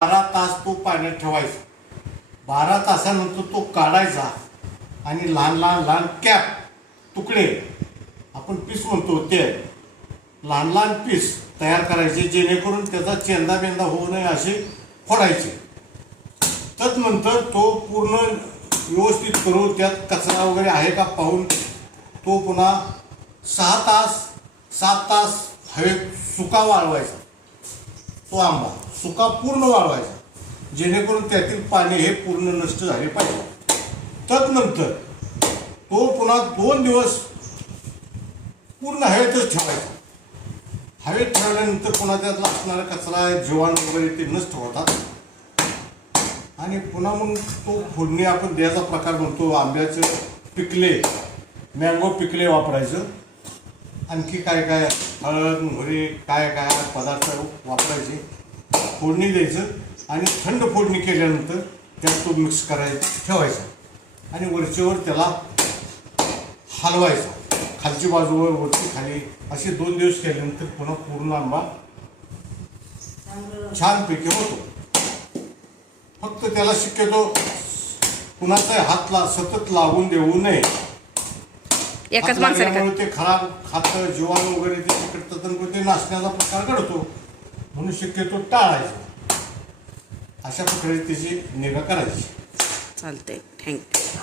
12 तास तो पाण्यात ठेवायचा. 12 तासानंतर तो काढायचा आणि लहान लहान लहान कॅप तुकडे आपण पीस म्हणतो ते लहान लहान पीस तयार करायचे, जेणेकरून त्याचा चेंदा बेंदा होऊ नये असे फोडायचे. तदनंतर तो पूर्ण व्यवस्थित करून त्यात कचरा वगैरे आहे का पाहून तो पुन्हा 6 तास 7 तास हवेत सुका वाळवायचा. तो आंबा सुका पूर्ण वाळवायचा, जेणेकरून त्यातील पाणी हे पूर्ण नष्ट झाले पाहिजे. तदनंतर तो पुन्हा 2 दिवस पूर्ण हवेतच ठेवायचा. हवेत ठेवल्यानंतर पुन्हा त्यातला असणारा कचरा जीवाणू वगैरे ते नष्ट होतात. आणि पुन्हा मग तो फोडणी आपण द्यायचा प्रकार म्हणतो आंब्याचं पिकले, मँगो पिकले वापरायचं. आणखी काय काय हळद मोहरी काय काय पदार्थ वापरायचे, फोडणी द्यायचं आणि थंड फोडणी केल्यानंतर त्यात तो मिक्स करायचा ठेवायचा आणि वरचेवर त्याला हलवायचा, खालची बाजूवर वरची खाली असे 2 दिवस केल्यानंतर पुन्हा पूर्ण आंबा छानपैकी होतो. फक्त त्याला शक्यतो कुणाचा हात सतत लागून देऊ नये. एकाच माणसाला ते खराब खातं जीवाणू वगैरे ते तिकडतं ते नाशण्याचा प्रकार घडतो, म्हणून शक्यतो टाळायचं. अशा प्रकारे त्याची निगा करायची. चालतंय. थँक्यू.